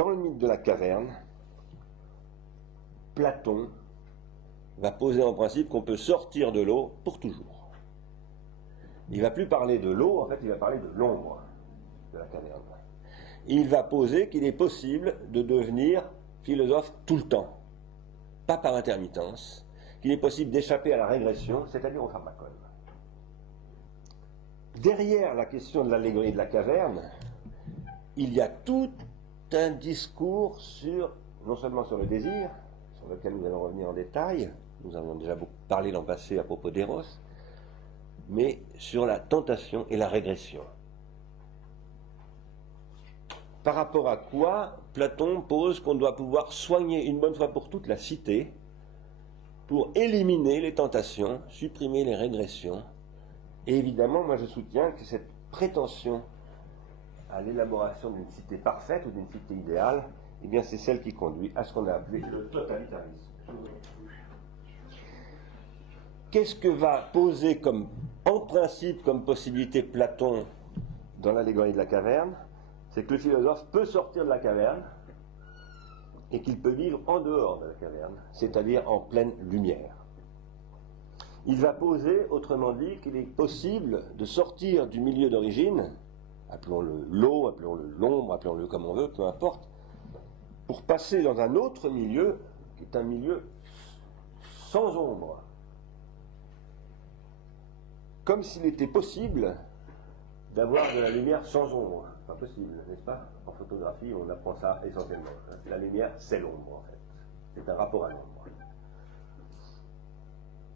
Dans le mythe de la caverne, Platon va poser en principe qu'on peut sortir de l'eau pour toujours. Il ne va plus parler de l'eau, en fait il va parler de l'ombre de la caverne. Il va poser qu'il est possible de devenir philosophe tout le temps, pas par intermittence, qu'il est possible d'échapper à la régression, c'est-à-dire au pharmacone. Derrière la question de l'allégorie de la caverne, il y a tout un discours sur, non seulement sur le désir, sur lequel nous allons revenir en détail, nous avons déjà beaucoup parlé l'an passé à propos d'Eros, mais sur la tentation et la régression. Par rapport à quoi Platon pose qu'on doit pouvoir soigner une bonne fois pour toutes la cité pour éliminer les tentations, supprimer les régressions. Et évidemment, moi je soutiens que cette prétention à l'élaboration d'une cité parfaite ou d'une cité idéale, eh bien c'est celle qui conduit à ce qu'on a appelé le totalitarisme. Qu'est-ce que va poser comme, en principe comme possibilité Platon dans l'allégorie de la caverne? C'est que le philosophe peut sortir de la caverne et qu'il peut vivre en dehors de la caverne, c'est-à-dire en pleine lumière. Il va poser, autrement dit, qu'il est possible de sortir du milieu d'origine, appelons-le l'eau, appelons-le l'ombre, appelons-le comme on veut, peu importe, pour passer dans un autre milieu, qui est un milieu sans ombre. Comme s'il était possible d'avoir de la lumière sans ombre. Pas possible, n'est-ce pas? En photographie, on apprend ça essentiellement. La lumière, c'est l'ombre, en fait. C'est un rapport à l'ombre.